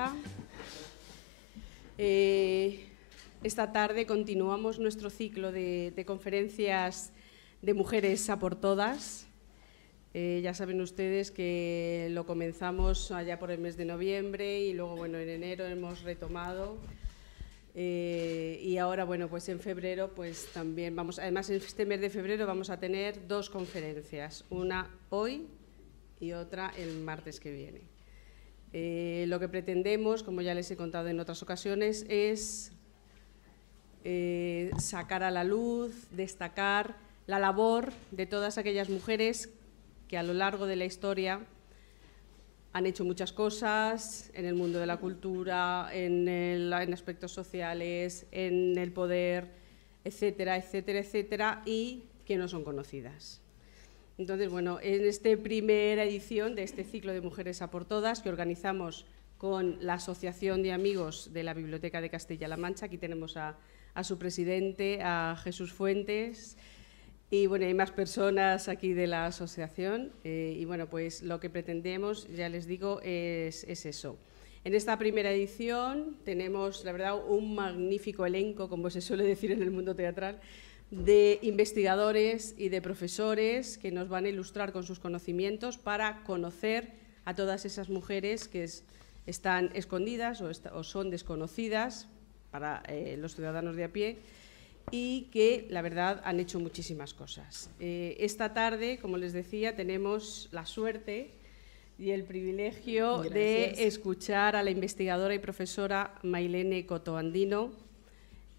Mancha. Esta tarde continuamos nuestro ciclo de conferencias de Mujeres a por Todas. Ya saben ustedes que lo comenzamos allá por el mes de noviembre y luego, bueno, en enero hemos retomado. Y ahora, bueno, pues en febrero, pues también vamos, además en este mes de febrero vamos a tener dos conferencias, una hoy y otra el martes que viene. Lo que pretendemos, como ya les he contado en otras ocasiones, es sacar a la luz, destacar la labor de todas aquellas mujeres que a lo largo de la historia han hecho muchas cosas en el mundo de la cultura, en aspectos sociales, en el poder, etcétera, etcétera, etcétera, y que no son conocidas. Entonces, bueno, en esta primera edición de este ciclo de Mujeres a por Todas, que organizamos con la Asociación de Amigos de la Biblioteca de Castilla-La Mancha, aquí tenemos a su presidente, a Jesús Fuentes, y bueno, hay más personas aquí de la asociación, y bueno, pues lo que pretendemos, ya les digo, es eso. En esta primera edición tenemos, la verdad, un magnífico elenco, como se suele decir en el mundo teatral, de investigadores y de profesores que nos van a ilustrar con sus conocimientos para conocer a todas esas mujeres que están escondidas o son desconocidas para los ciudadanos de a pie y que, la verdad, han hecho muchísimas cosas. Esta tarde, como les decía, tenemos la suerte y el privilegio de escuchar a la investigadora y profesora Mailene Coto Andino,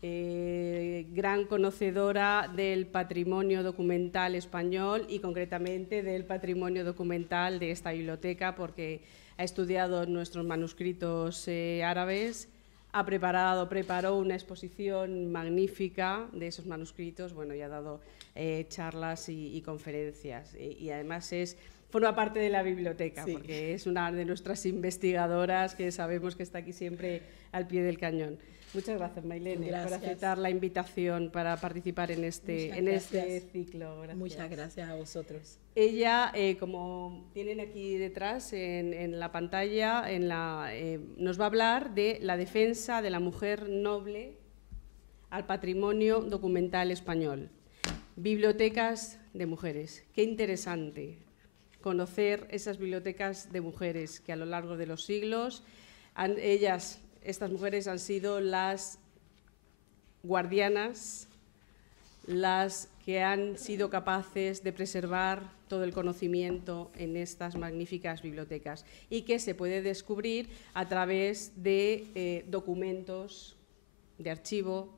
gran conocedora del patrimonio documental español y concretamente del patrimonio documental de esta biblioteca, porque ha estudiado nuestros manuscritos árabes, preparó una exposición magnífica de esos manuscritos, bueno, y ha dado charlas y conferencias, y además forma parte de la biblioteca, sí, porque es una de nuestras investigadoras que sabemos que está aquí siempre al pie del cañón. Muchas gracias, Mailene, por aceptar la invitación para participar en este ciclo. Gracias. Muchas gracias a vosotros. Ella, como tienen aquí detrás en la pantalla, nos va a hablar de la defensa de la mujer noble al patrimonio documental español. Bibliotecas de mujeres. Qué interesante conocer esas bibliotecas de mujeres que a lo largo de los siglos estas mujeres han sido las guardianas, las que han sido capaces de preservar todo el conocimiento en estas magníficas bibliotecas y que se puede descubrir a través de documentos de archivo,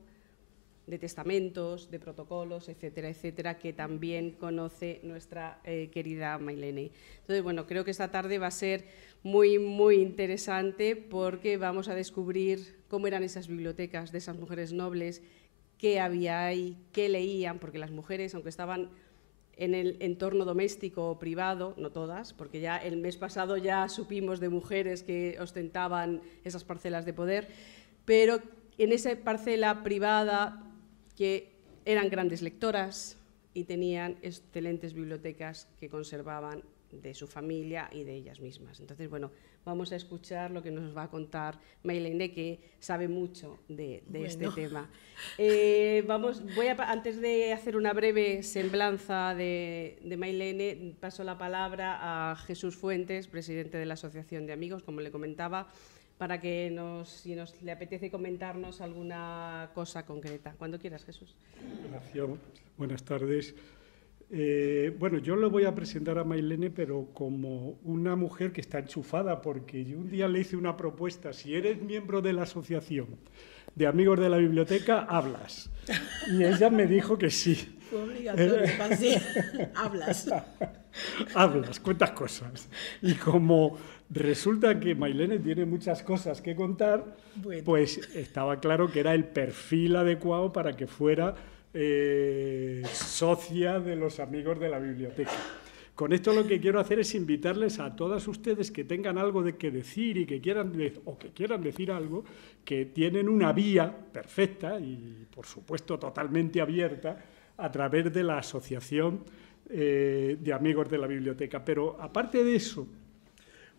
de testamentos, de protocolos, etcétera, etcétera, que también conoce nuestra querida Mailene. Entonces, bueno, creo que esta tarde va a ser muy, muy interesante porque vamos a descubrir cómo eran esas bibliotecas de esas mujeres nobles, qué había ahí, qué leían, porque las mujeres, aunque estaban en el entorno doméstico o privado, no todas, porque ya el mes pasado ya supimos de mujeres que ostentaban esas parcelas de poder, pero en esa parcela privada que eran grandes lectoras y tenían excelentes bibliotecas que conservaban de su familia y de ellas mismas. Entonces, bueno, vamos a escuchar lo que nos va a contar Mailene, que sabe mucho de este tema. Antes de hacer una breve semblanza de Mailene, paso la palabra a Jesús Fuentes, presidente de la Asociación de Amigos, como le comentaba, para que si le apetece comentarnos alguna cosa concreta. Cuando quieras, Jesús. Gracias. Buenas tardes. Bueno, yo le voy a presentar a Mailene, pero como una mujer que está enchufada, porque yo un día le hice una propuesta: si eres miembro de la Asociación de Amigos de la Biblioteca, hablas. Y ella me dijo que sí. Fue obligatorio, casi. Hablas. Hablas, cuentas cosas. Y como resulta que Mailene tiene muchas cosas que contar, bueno, pues estaba claro que era el perfil adecuado para que fuera socia de los Amigos de la Biblioteca. Con esto lo que quiero hacer es invitarles a todas ustedes que tengan algo que decir y que quieran decir algo, que tienen una vía perfecta y, por supuesto, totalmente abierta a través de la Asociación de Amigos de la Biblioteca. Pero, aparte de eso,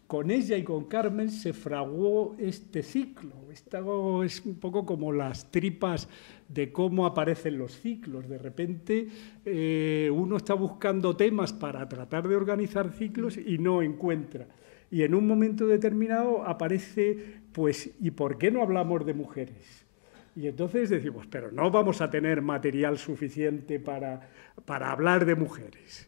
con ella y con Carmen se fraguó este ciclo. Esto es un poco como las tripas de cómo aparecen los ciclos. De repente uno está buscando temas para tratar de organizar ciclos y no encuentra. Y en un momento determinado aparece, pues, ¿y por qué no hablamos de mujeres? Y entonces decimos, pero no vamos a tener material suficiente para hablar de mujeres.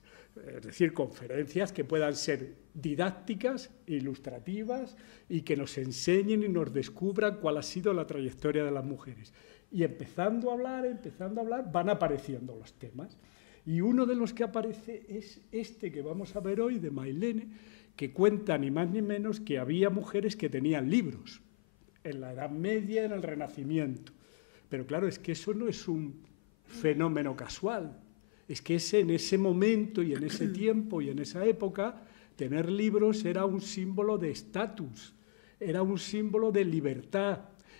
Es decir, conferencias que puedan ser didácticas, ilustrativas y que nos enseñen y nos descubran cuál ha sido la trayectoria de las mujeres. Y empezando a hablar, van apareciendo los temas. Y uno de los que aparece es este que vamos a ver hoy, de Mailene, que cuenta ni más ni menos que había mujeres que tenían libros en la Edad Media, en el Renacimiento. Pero claro, es que eso no es un fenómeno casual. Es que en ese momento y en ese tiempo y en esa época, tener libros era un símbolo de estatus, era un símbolo de libertad,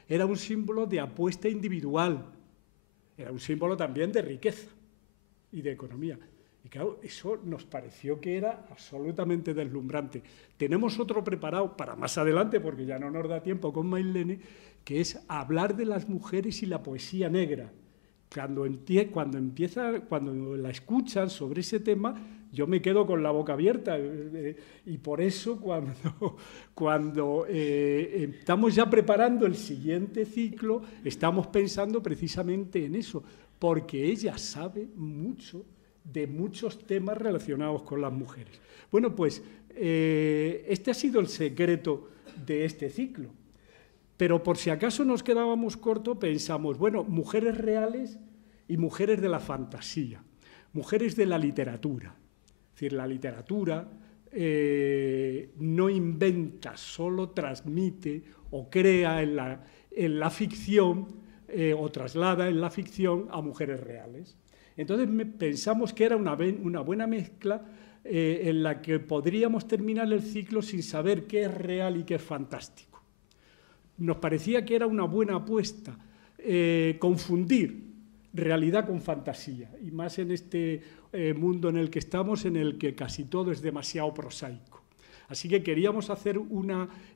era un símbolo de apuesta individual, era un símbolo también de riqueza y de economía. Y claro, eso nos pareció que era absolutamente deslumbrante. Tenemos otro preparado para más adelante, porque ya no nos da tiempo con Mailene, que es hablar de las mujeres y la poesía negra. Cuando la escuchan sobre ese tema, yo me quedo con la boca abierta. Y por eso cuando estamos ya preparando el siguiente ciclo, estamos pensando precisamente en eso, porque ella sabe mucho de muchos temas relacionados con las mujeres. Bueno, pues este ha sido el secreto de este ciclo. Pero por si acaso nos quedábamos cortos, pensamos, bueno, mujeres reales y mujeres de la fantasía, mujeres de la literatura. Es decir, la literatura no inventa, solo transmite o crea en la ficción o traslada en la ficción a mujeres reales. Entonces pensamos que era una buena mezcla en la que podríamos terminar el ciclo sin saber qué es real y qué es fantástico. Nos parecía que era una buena apuesta confundir realidad con fantasía, y más en este mundo en el que estamos, en el que casi todo es demasiado prosaico. Así que queríamos hacer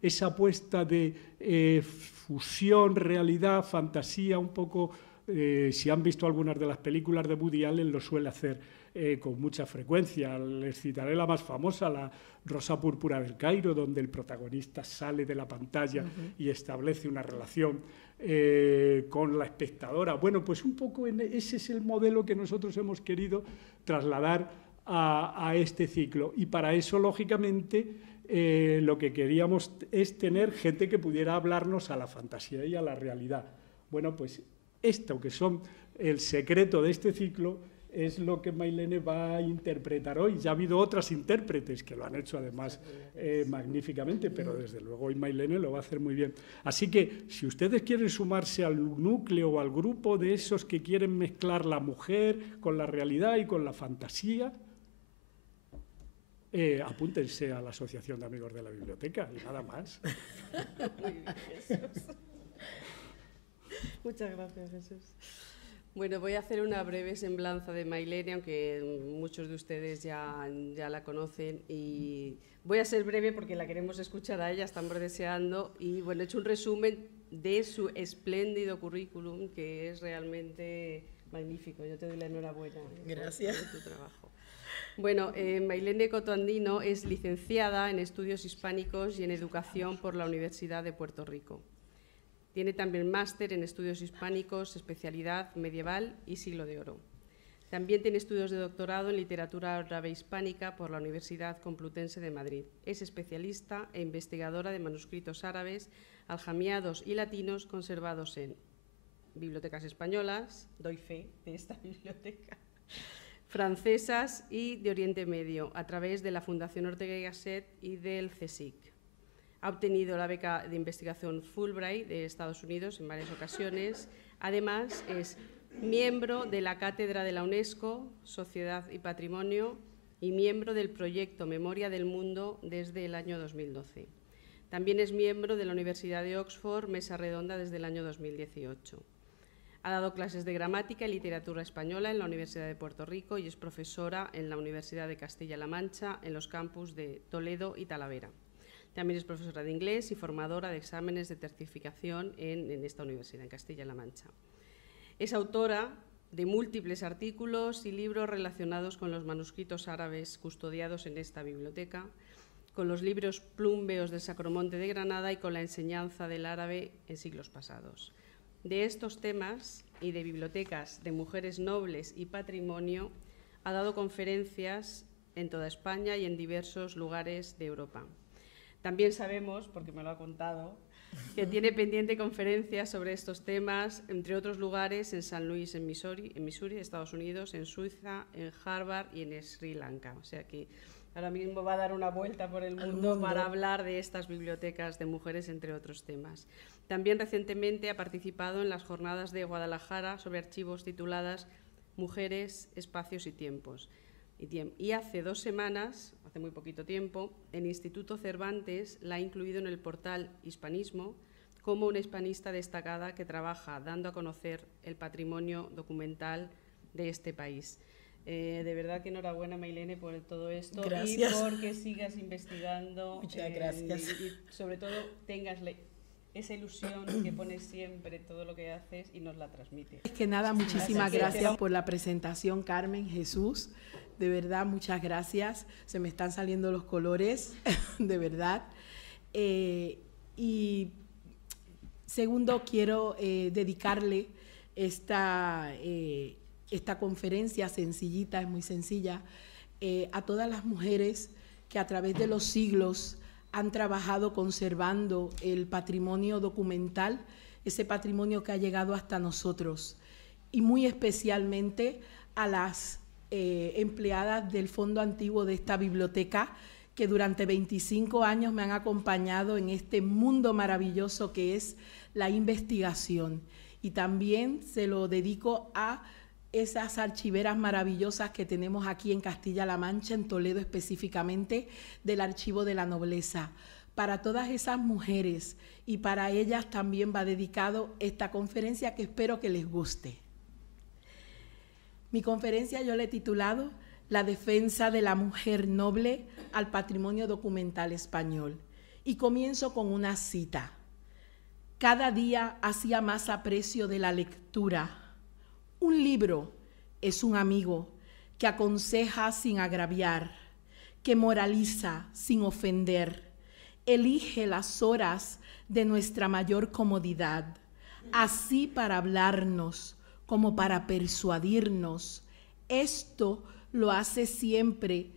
esa apuesta de fusión, realidad, fantasía, un poco, si han visto algunas de las películas de Woody Allen, lo suele hacer con mucha frecuencia. Les citaré la más famosa, la Rosa Púrpura del Cairo, donde el protagonista sale de la pantalla y establece una relación con la espectadora. Bueno, pues un poco ese es el modelo que nosotros hemos querido trasladar a este ciclo. Y para eso, lógicamente, lo que queríamos es tener gente que pudiera hablarnos a la fantasía y a la realidad. Bueno, pues esto que son el secreto de este ciclo es lo que Mailene va a interpretar hoy. Ya ha habido otras intérpretes que lo han hecho además magníficamente, pero desde luego hoy Mailene lo va a hacer muy bien. Así que si ustedes quieren sumarse al núcleo o al grupo de esos que quieren mezclar la mujer con la realidad y con la fantasía, apúntense a la Asociación de Amigos de la Biblioteca y nada más. Muy bien, Jesús. Muchas gracias, Jesús. Bueno, voy a hacer una breve semblanza de Mailene, aunque muchos de ustedes ya la conocen, y voy a ser breve porque la queremos escuchar a ella, estamos deseando, y bueno, he hecho un resumen de su espléndido currículum, que es realmente magnífico. Yo te doy la enhorabuena. Gracias. Por tu trabajo. Bueno, Mailene Coto Andino es licenciada en Estudios Hispánicos y en Educación por la Universidad de Puerto Rico. Tiene también máster en Estudios Hispánicos, especialidad medieval y siglo de oro. También tiene estudios de doctorado en Literatura Árabe Hispánica por la Universidad Complutense de Madrid. Es especialista e investigadora de manuscritos árabes, aljamiados y latinos conservados en bibliotecas españolas, doy fe de esta biblioteca, francesas y de Oriente Medio, a través de la Fundación Ortega y Gasset y del CSIC. Ha obtenido la beca de investigación Fulbright de Estados Unidos en varias ocasiones. Además, es miembro de la Cátedra de la UNESCO, Sociedad y Patrimonio, y miembro del proyecto Memoria del Mundo desde el año 2012. También es miembro de la Universidad de Oxford, Mesa Redonda, desde el año 2018. Ha dado clases de gramática y literatura española en la Universidad de Puerto Rico y es profesora en la Universidad de Castilla-La Mancha, en los campus de Toledo y Talavera. También es profesora de inglés y formadora de exámenes de certificación en esta universidad, en Castilla-La Mancha. Es autora de múltiples artículos y libros relacionados con los manuscritos árabes custodiados en esta biblioteca, con los libros plúmbeos del Sacromonte de Granada y con la enseñanza del árabe en siglos pasados. De estos temas y de bibliotecas, de mujeres nobles y patrimonio, ha dado conferencias en toda España y en diversos lugares de Europa. También sabemos, porque me lo ha contado, que tiene pendiente conferencias sobre estos temas, entre otros lugares, en San Luis, en Missouri, Estados Unidos, en Suiza, en Harvard y en Sri Lanka. O sea que ahora mismo va a dar una vuelta por el mundo para hablar de estas bibliotecas de mujeres, entre otros temas. También recientemente ha participado en las jornadas de Guadalajara sobre archivos tituladas Mujeres, Espacios y Tiempos. Y hace 2 semanas, hace muy poquito tiempo, el Instituto Cervantes la ha incluido en el portal Hispanismo como una hispanista destacada que trabaja dando a conocer el patrimonio documental de este país. De verdad que enhorabuena, Mailene, por todo esto. Gracias. Y porque sigas investigando. Muchas gracias. Y sobre todo tengas esa ilusión que pones siempre todo lo que haces y nos la transmites. Es que nada, muchísimas gracias por la presentación, Carmen, Jesús. De verdad, muchas gracias. Se me están saliendo los colores, de verdad. Y segundo, quiero dedicarle esta conferencia sencillita, es muy sencilla, a todas las mujeres que a través de los siglos han trabajado conservando el patrimonio documental, ese patrimonio que ha llegado hasta nosotros, y muy especialmente a las empleadas del fondo antiguo de esta biblioteca, que durante 25 años me han acompañado en este mundo maravilloso que es la investigación. Y también se lo dedico a esas archiveras maravillosas que tenemos aquí en Castilla-La Mancha, en Toledo específicamente, del Archivo de la Nobleza. Para todas esas mujeres y para ellas también va dedicado esta conferencia que espero que les guste. Mi conferencia yo la he titulado La defensa de la mujer noble al patrimonio documental español. Y comienzo con una cita. Cada día hacía más aprecio de la lectura. Un libro es un amigo que aconseja sin agraviar, que moraliza sin ofender, elige las horas de nuestra mayor comodidad, así para hablarnos como para persuadirnos. Esto lo hace siempre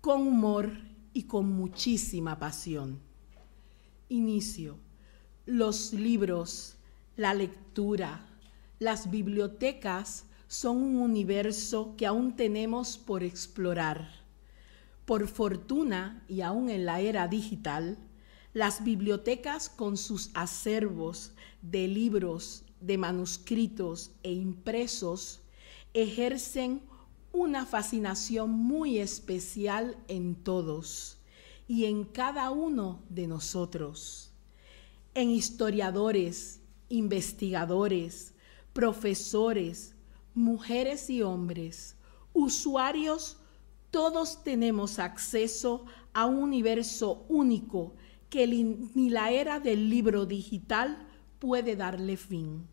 con humor y con muchísima pasión. Inicio. Los libros, la lectura, las bibliotecas son un universo que aún tenemos por explorar. Por fortuna, y aún en la era digital, las bibliotecas con sus acervos de libros, de manuscritos e impresos ejercen una fascinación muy especial en todos y en cada uno de nosotros. En historiadores, investigadores, profesores, mujeres y hombres, usuarios, todos tenemos acceso a un universo único que ni la era del libro digital puede darle fin.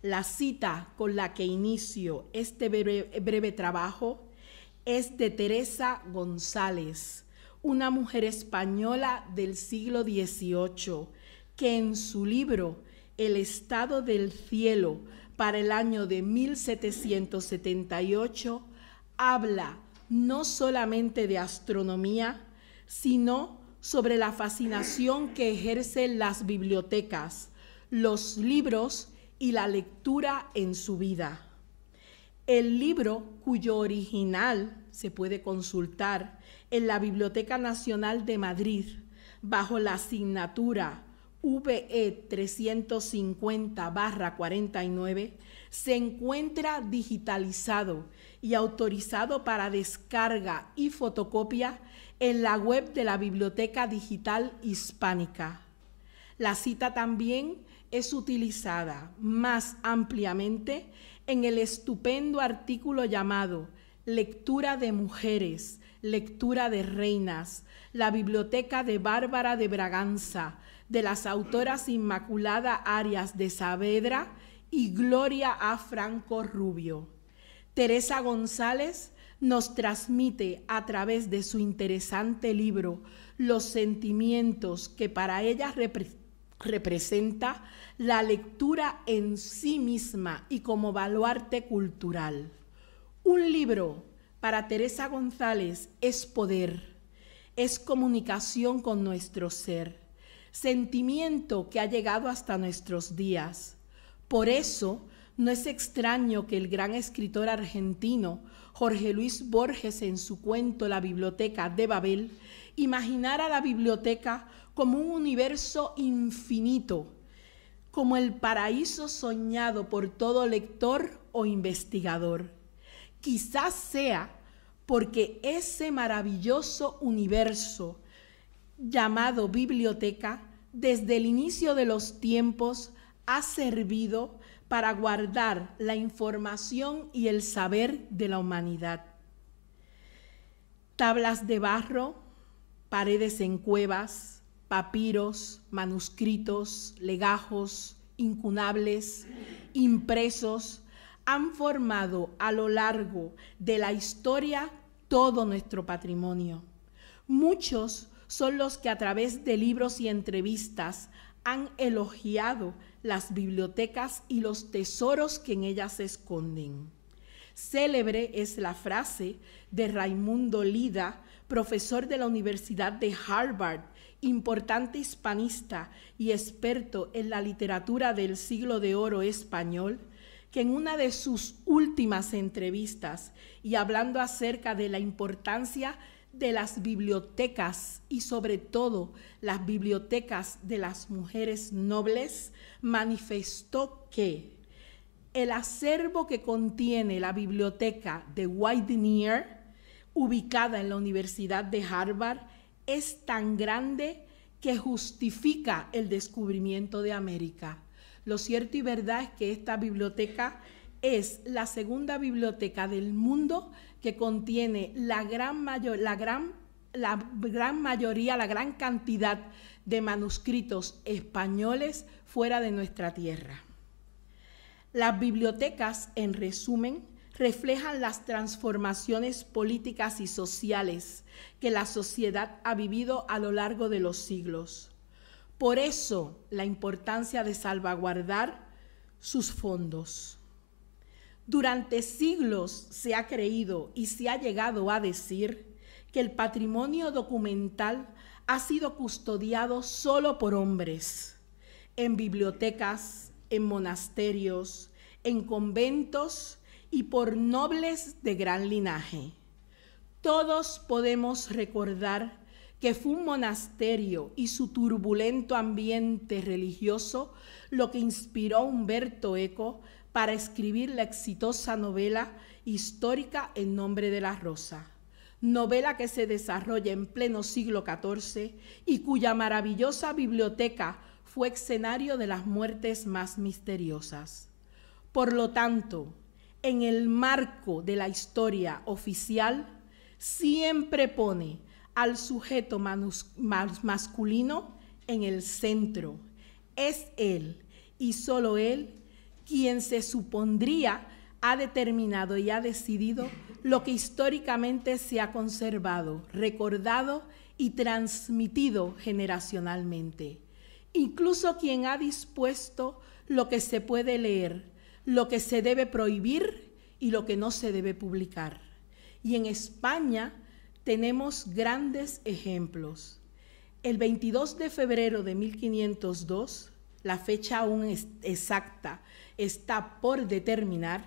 La cita con la que inicio este breve trabajo es de Teresa González, una mujer española del siglo XVIII, que en su libro El estado del cielo para el año de 1778 habla no solamente de astronomía, sino sobre la fascinación que ejercen las bibliotecas, los libros y la lectura en su vida. El libro, cuyo original se puede consultar en la Biblioteca Nacional de Madrid, bajo la asignatura VE 350/49, se encuentra digitalizado y autorizado para descarga y fotocopia en la web de la Biblioteca Digital Hispánica. La cita también es utilizada más ampliamente en el estupendo artículo llamado Lectura de mujeres, lectura de reinas, la biblioteca de Bárbara de Braganza, de las autoras Inmaculada Arias de Saavedra y Gloria A. Franco Rubio. Teresa González nos transmite a través de su interesante libro los sentimientos que para ella representa la lectura en sí misma y como baluarte cultural. Un libro para Teresa González es poder, es comunicación con nuestro ser, sentimiento que ha llegado hasta nuestros días. Por eso, no es extraño que el gran escritor argentino Jorge Luis Borges, en su cuento La Biblioteca de Babel, imaginara la biblioteca como un universo infinito, como el paraíso soñado por todo lector o investigador. Quizás sea porque ese maravilloso universo llamado biblioteca, desde el inicio de los tiempos, ha servido para guardar la información y el saber de la humanidad. Tablas de barro, paredes en cuevas, papiros, manuscritos, legajos, incunables, impresos, han formado a lo largo de la historia todo nuestro patrimonio. Muchos son los que a través de libros y entrevistas han elogiado las bibliotecas y los tesoros que en ellas se esconden. Célebre es la frase de Raimundo Lida, profesor de la Universidad de Harvard, importante hispanista y experto en la literatura del siglo de oro español, que en una de sus últimas entrevistas y hablando acerca de la importancia de las bibliotecas y sobre todo las bibliotecas de las mujeres nobles, manifestó que el acervo que contiene la biblioteca de Widener, ubicada en la Universidad de Harvard, es tan grande que justifica el descubrimiento de América. Lo cierto y verdad es que esta biblioteca es la segunda biblioteca del mundo que contiene la gran cantidad de manuscritos españoles fuera de nuestra tierra. Las bibliotecas, en resumen, reflejan las transformaciones políticas y sociales que la sociedad ha vivido a lo largo de los siglos. Por eso, la importancia de salvaguardar sus fondos. Durante siglos se ha creído y se ha llegado a decir que el patrimonio documental ha sido custodiado solo por hombres, en bibliotecas, en monasterios, en conventos y por nobles de gran linaje. Todos podemos recordar que fue un monasterio y su turbulento ambiente religioso lo que inspiró a Umberto Eco para escribir la exitosa novela histórica El nombre de la rosa, novela que se desarrolla en pleno siglo XIV y cuya maravillosa biblioteca fue escenario de las muertes más misteriosas. Por lo tanto, en el marco de la historia oficial, siempre pone al sujeto masculino en el centro. Es él y solo él quien se supondría ha determinado y ha decidido lo que históricamente se ha conservado, recordado y transmitido generacionalmente. Incluso quien ha dispuesto lo que se puede leer, lo que se debe prohibir y lo que no se debe publicar. Y en España tenemos grandes ejemplos. El 22 de febrero de 1502, la fecha aún exacta está por determinar,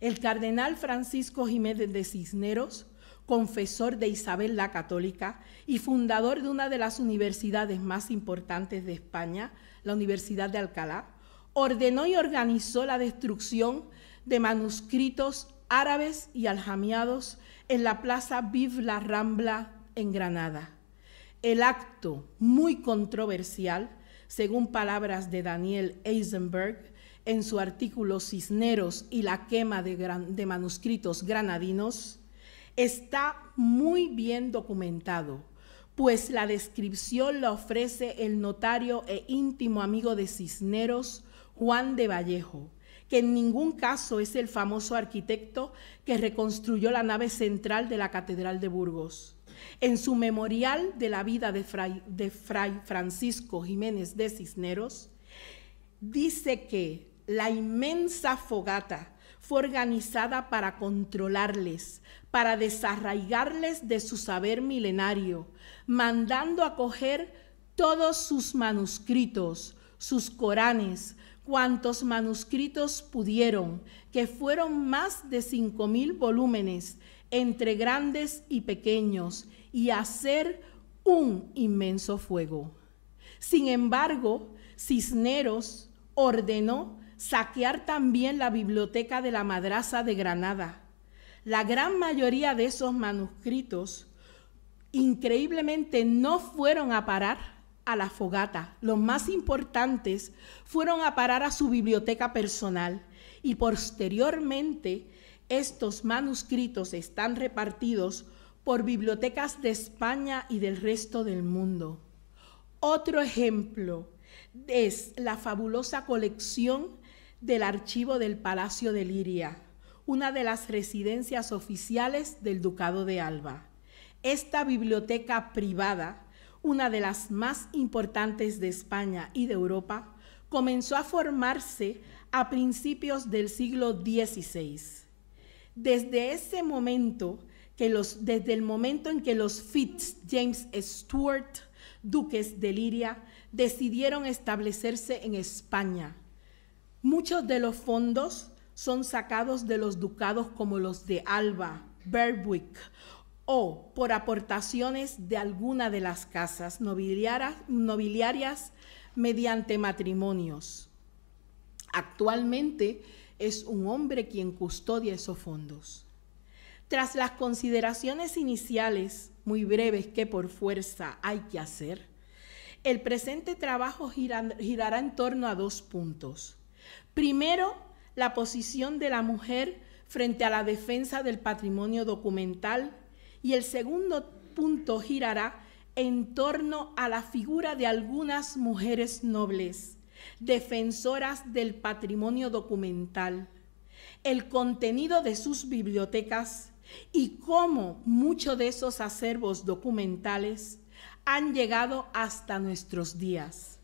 el cardenal Francisco Jiménez de Cisneros, confesor de Isabel la Católica y fundador de una de las universidades más importantes de España, la Universidad de Alcalá, ordenó y organizó la destrucción de manuscritos árabes y aljamiados en la Plaza Vive la Rambla en Granada. El acto, muy controversial, según palabras de Daniel Eisenberg, en su artículo Cisneros y la quema de manuscritos granadinos, está muy bien documentado, pues la descripción la ofrece el notario e íntimo amigo de Cisneros, Juan de Vallejo, que en ningún caso es el famoso arquitecto que reconstruyó la nave central de la Catedral de Burgos. En su memorial de la vida de Fray Francisco Jiménez de Cisneros, dice que la inmensa fogata fue organizada para controlarles, para desarraigarles de su saber milenario, mandando a coger todos sus manuscritos, sus Coranes, cuantos manuscritos pudieron, que fueron más de 5.000 volúmenes, entre grandes y pequeños, y hacer un inmenso fuego. Sin embargo, Cisneros ordenó saquear también la biblioteca de la Madrasa de Granada. La gran mayoría de esos manuscritos, increíblemente, no fueron a parar a la fogata. Los más importantes fueron a parar a su biblioteca personal y posteriormente estos manuscritos están repartidos por bibliotecas de España y del resto del mundo. Otro ejemplo es la fabulosa colección del archivo del Palacio de Liria, una de las residencias oficiales del Ducado de Alba. Esta biblioteca privada, una de las más importantes de España y de Europa, comenzó a formarse a principios del siglo XVI. Desde el momento en que los Fitz James Stuart, duques de Liria, decidieron establecerse en España. Muchos de los fondos son sacados de los ducados como los de Alba, Berwick, o por aportaciones de alguna de las casas nobiliarias mediante matrimonios. Actualmente es un hombre quien custodia esos fondos. Tras las consideraciones iniciales, muy breves que por fuerza hay que hacer, el presente trabajo girará en torno a 2 puntos. Primero, la posición de la mujer frente a la defensa del patrimonio documental, y el segundo punto girará en torno a la figura de algunas mujeres nobles, defensoras del patrimonio documental, el contenido de sus bibliotecas y cómo muchos de esos acervos documentales han llegado hasta nuestros días.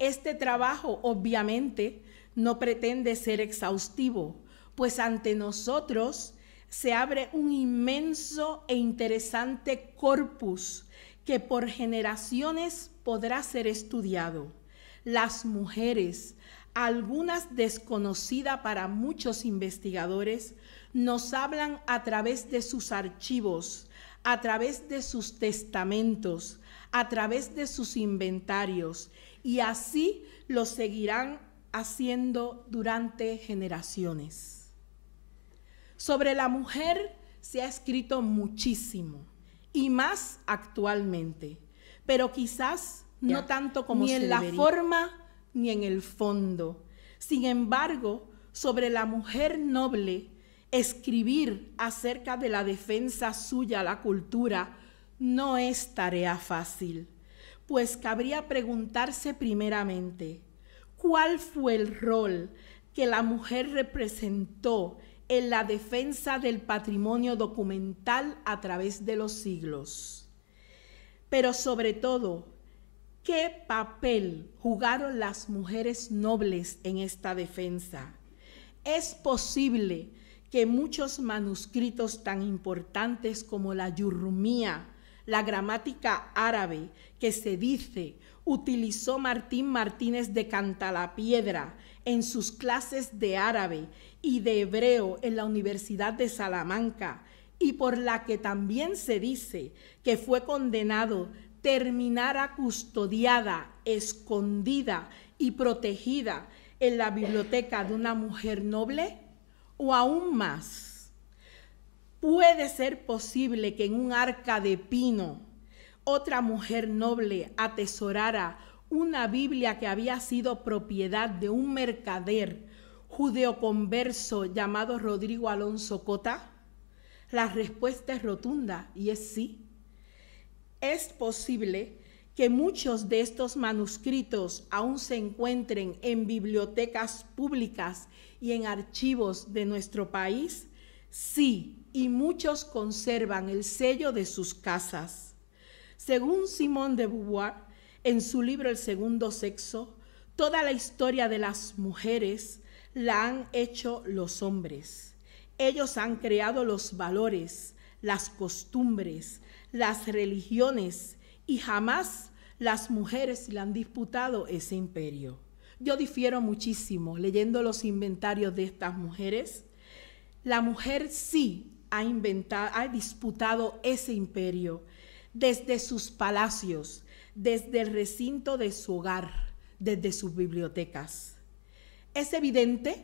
Este trabajo, obviamente, no pretende ser exhaustivo, pues ante nosotros se abre un inmenso e interesante corpus que por generaciones podrá ser estudiado. Las mujeres, algunas desconocidas para muchos investigadores, nos hablan a través de sus archivos, a través de sus testamentos, a través de sus inventarios, y así lo seguirán haciendo durante generaciones. Sobre la mujer se ha escrito muchísimo, y más actualmente, pero quizás no tanto como ni en la forma ni en el fondo. Sin embargo, sobre la mujer noble, escribir acerca de la defensa suya a la cultura no es tarea fácil, pues cabría preguntarse primeramente, ¿cuál fue el rol que la mujer representó en la defensa del patrimonio documental a través de los siglos? Pero sobre todo, ¿qué papel jugaron las mujeres nobles en esta defensa? Es posible que muchos manuscritos tan importantes como la Yurrumía, la gramática árabe que se dice utilizó Martín Martínez de Cantalapiedra en sus clases de árabe y de hebreo en la Universidad de Salamanca, y por la que también se dice que fue condenado, terminara custodiada, escondida y protegida en la biblioteca de una mujer noble? O aún más, ¿puede ser posible que en un arca de pino otra mujer noble atesorara una Biblia que había sido propiedad de un mercader judeoconverso llamado Rodrigo Alonso Cota? La respuesta es rotunda y es sí. Es posible que muchos de estos manuscritos aún se encuentren en bibliotecas públicas y en archivos de nuestro país. Sí, y muchos conservan el sello de sus casas. Según Simone de Beauvoir, en su libro El segundo sexo, toda la historia de las mujeres la han hecho los hombres. Ellos han creado los valores, las costumbres, las religiones, y jamás las mujeres le han disputado ese imperio. Yo difiero muchísimo leyendo los inventarios de estas mujeres. La mujer sí ha disputado ese imperio desde sus palacios, desde el recinto de su hogar, desde sus bibliotecas. Es evidente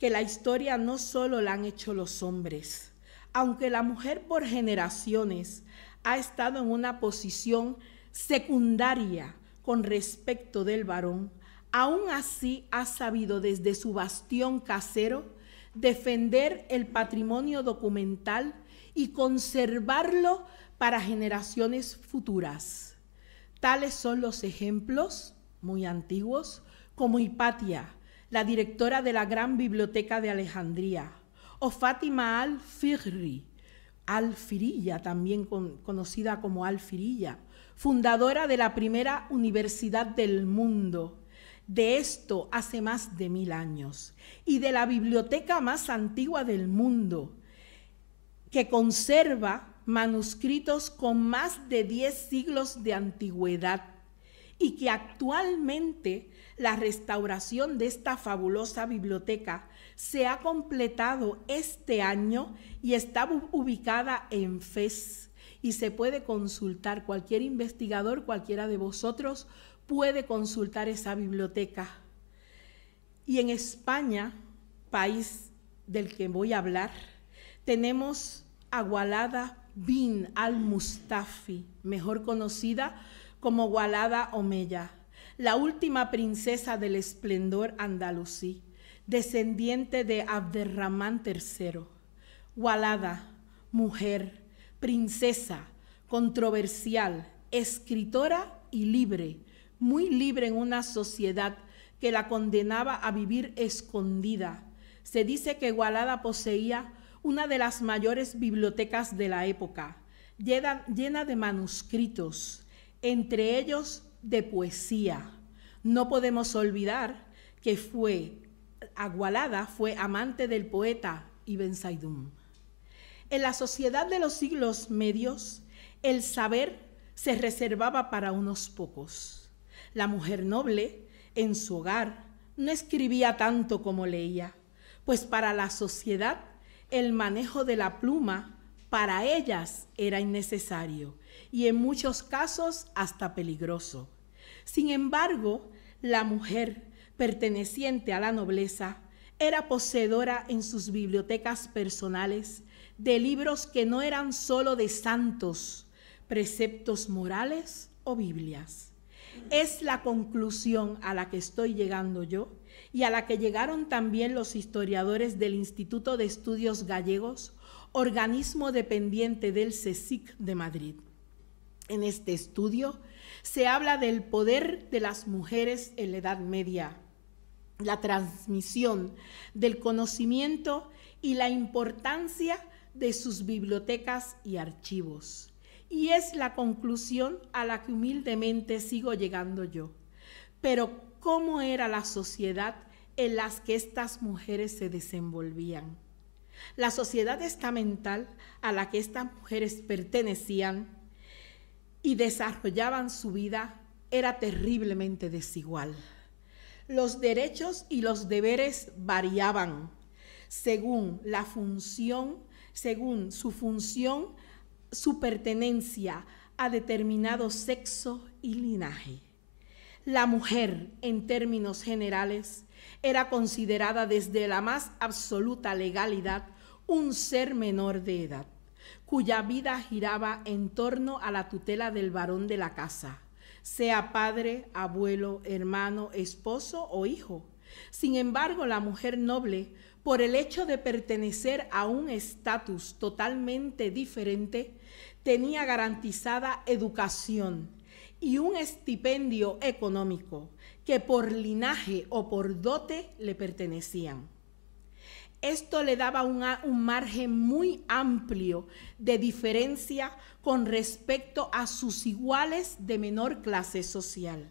que la historia no solo la han hecho los hombres, aunque la mujer por generaciones ha estado en una posición secundaria con respecto del varón, aún así ha sabido desde su bastión casero defender el patrimonio documental y conservarlo para generaciones futuras. Tales son los ejemplos muy antiguos, como Hipatia, la directora de la Gran Biblioteca de Alejandría, o Fátima Al-Firilla, también conocida como Al-Firilla, fundadora de la primera universidad del mundo, de esto hace más de 1000 años, y de la biblioteca más antigua del mundo, que conserva manuscritos con más de 10 siglos de antigüedad, y que actualmente la restauración de esta fabulosa biblioteca se ha completado este año y está ubicada en Fez, y se puede consultar, cualquier investigador, cualquiera de vosotros puede consultar esa biblioteca. Y en España, país del que voy a hablar, tenemos a Walada bin al-Mustafi, mejor conocida como Walada Omeya, la última princesa del esplendor andalusí, descendiente de Abderramán III. Walada, mujer, princesa, controversial, escritora y libre, muy libre en una sociedad que la condenaba a vivir escondida. Se dice que Walada poseía una de las mayores bibliotecas de la época, llena de manuscritos, entre ellos de poesía. No podemos olvidar que Walada fue amante del poeta Ibn Saidún. En la sociedad de los siglos medios, el saber se reservaba para unos pocos. La mujer noble, en su hogar, no escribía tanto como leía, pues para la sociedad el manejo de la pluma para ellas era innecesario y en muchos casos hasta peligroso. Sin embargo, la mujer perteneciente a la nobleza era poseedora en sus bibliotecas personales de libros que no eran solo de santos, preceptos morales o Biblias. Es la conclusión a la que estoy llegando yo y a la que llegaron también los historiadores del Instituto de Estudios Gallegos, organismo dependiente del CSIC de Madrid. En este estudio se habla del poder de las mujeres en la Edad Media, la transmisión del conocimiento y la importancia de sus bibliotecas y archivos. Y es la conclusión a la que humildemente sigo llegando yo. Pero, ¿cómo era la sociedad en la que estas mujeres se desenvolvían? La sociedad estamental a la que estas mujeres pertenecían y desarrollaban su vida era terriblemente desigual. Los derechos y los deberes variaban según su función, su pertenencia a determinado sexo y linaje. La mujer, en términos generales, era considerada desde la más absoluta legalidad un ser menor de edad, cuya vida giraba en torno a la tutela del varón de la casa, sea padre, abuelo, hermano, esposo o hijo. Sin embargo, la mujer noble, por el hecho de pertenecer a un estatus totalmente diferente, tenía garantizada educación y un estipendio económico que por linaje o por dote le pertenecían. Esto le daba un margen muy amplio de diferencia con respecto a sus iguales de menor clase social,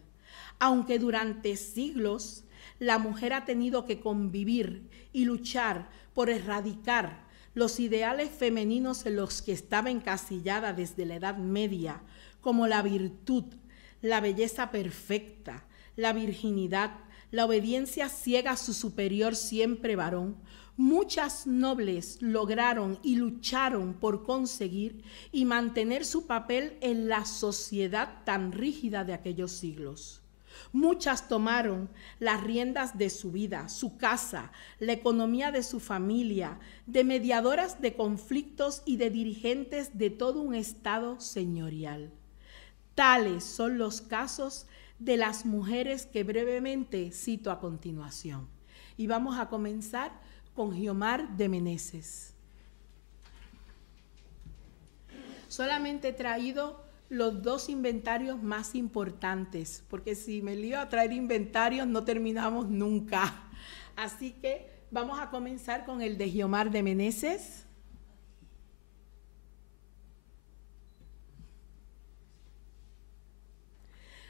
aunque durante siglos la mujer ha tenido que convivir y luchar por erradicar los ideales femeninos en los que estaba encasillada desde la Edad Media, como la virtud, la belleza perfecta, la virginidad, la obediencia ciega a su superior siempre varón. Muchas nobles lograron y lucharon por conseguir y mantener su papel en la sociedad tan rígida de aquellos siglos. Muchas tomaron las riendas de su vida, su casa, la economía de su familia, de mediadoras de conflictos y de dirigentes de todo un estado señorial. Tales son los casos de las mujeres que brevemente cito a continuación. Y vamos a comenzar con Guiomar de Meneses. Solamente he traído los dos inventarios más importantes, porque si me lío a traer inventarios no terminamos nunca. Así que vamos a comenzar con el de Guiomar de Meneses.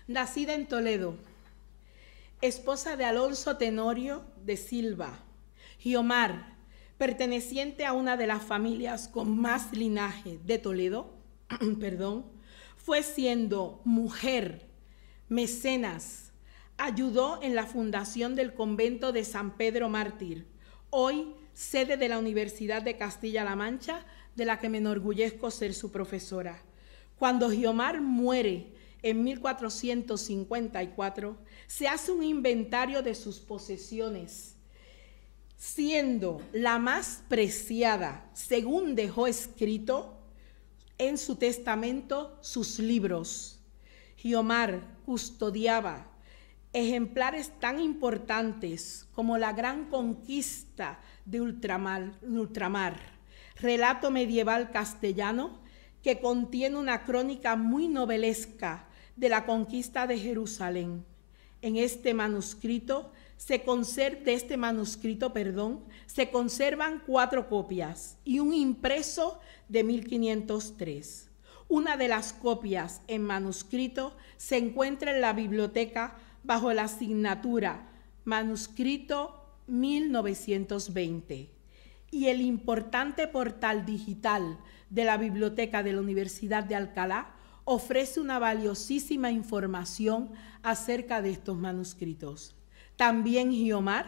Nacida en Toledo, esposa de Alonso Tenorio de Silva, Guiomar, perteneciente a una de las familias con más linaje de Toledo, fue siendo mujer, mecenas, ayudó en la fundación del convento de San Pedro Mártir, hoy sede de la Universidad de Castilla-La Mancha, de la que me enorgullezco ser su profesora. Cuando Guiomar muere en 1454, se hace un inventario de sus posesiones, siendo la más preciada, según dejó escrito en su testamento, sus libros. Guiomar custodiaba ejemplares tan importantes como La Gran Conquista de Ultramar, relato medieval castellano que contiene una crónica muy novelesca de la conquista de Jerusalén. En este manuscrito se conservan 4 copias y un impreso de 1503. Una de las copias en manuscrito se encuentra en la biblioteca bajo la asignatura Manuscrito 1920. Y el importante portal digital de la Biblioteca de la Universidad de Alcalá ofrece una valiosísima información acerca de estos manuscritos. También Guiomar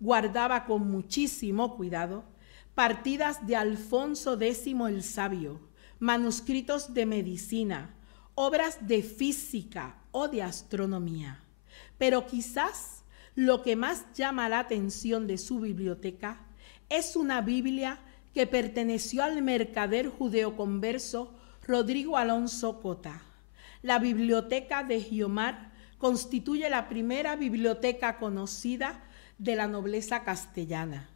guardaba con muchísimo cuidado partidas de Alfonso X el Sabio, manuscritos de medicina, obras de física o de astronomía. Pero quizás lo que más llama la atención de su biblioteca es una Biblia que perteneció al mercader judeoconverso Rodrigo Alonso Cota. La biblioteca de Guiomar constituye la primera biblioteca conocida de la nobleza castellana.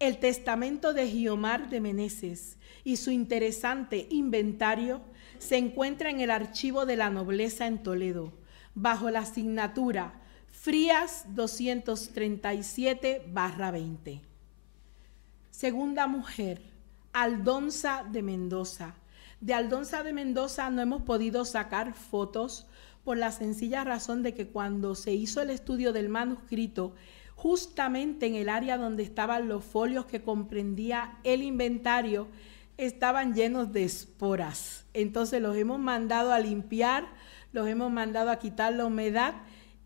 El testamento de Guiomar de Meneses y su interesante inventario se encuentra en el archivo de la nobleza en Toledo, bajo la asignatura Frías 237/20. Segunda mujer, Aldonza de Mendoza. De Aldonza de Mendoza no hemos podido sacar fotos por la sencilla razón de que cuando se hizo el estudio del manuscrito, justamente en el área donde estaban los folios que comprendía el inventario, estaban llenos de esporas. Entonces los hemos mandado a limpiar, los hemos mandado a quitar la humedad